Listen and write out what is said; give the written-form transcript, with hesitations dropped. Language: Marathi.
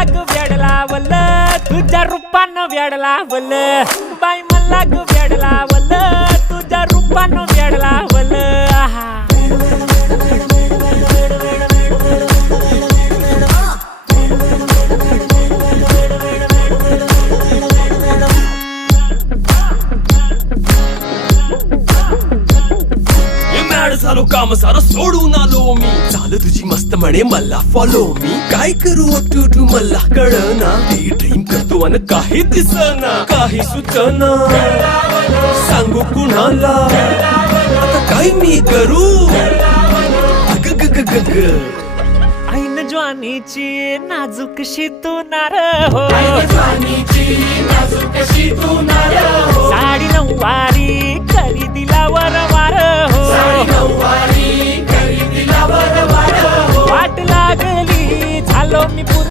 मला ग वेड लावलं तुझ्या रूपानं वेड लावलं बाई मला ग वेड लावलं तुझ्या रूपानं वेड लावलं आहा झालो काम सारं सोडून आलो मी झालं तुझी मस्त म्हणे मला फॉलो मी काय करू टू मला कळना ड्रीम करतो आणि काही दिसना काही सुचना सांगू कुणाला आता काय मी करू ऐन ज्वानीची नाजूकशी तू नार हो साडी नऊवारी करी दिला वरवार हो वाट लागली झालो मी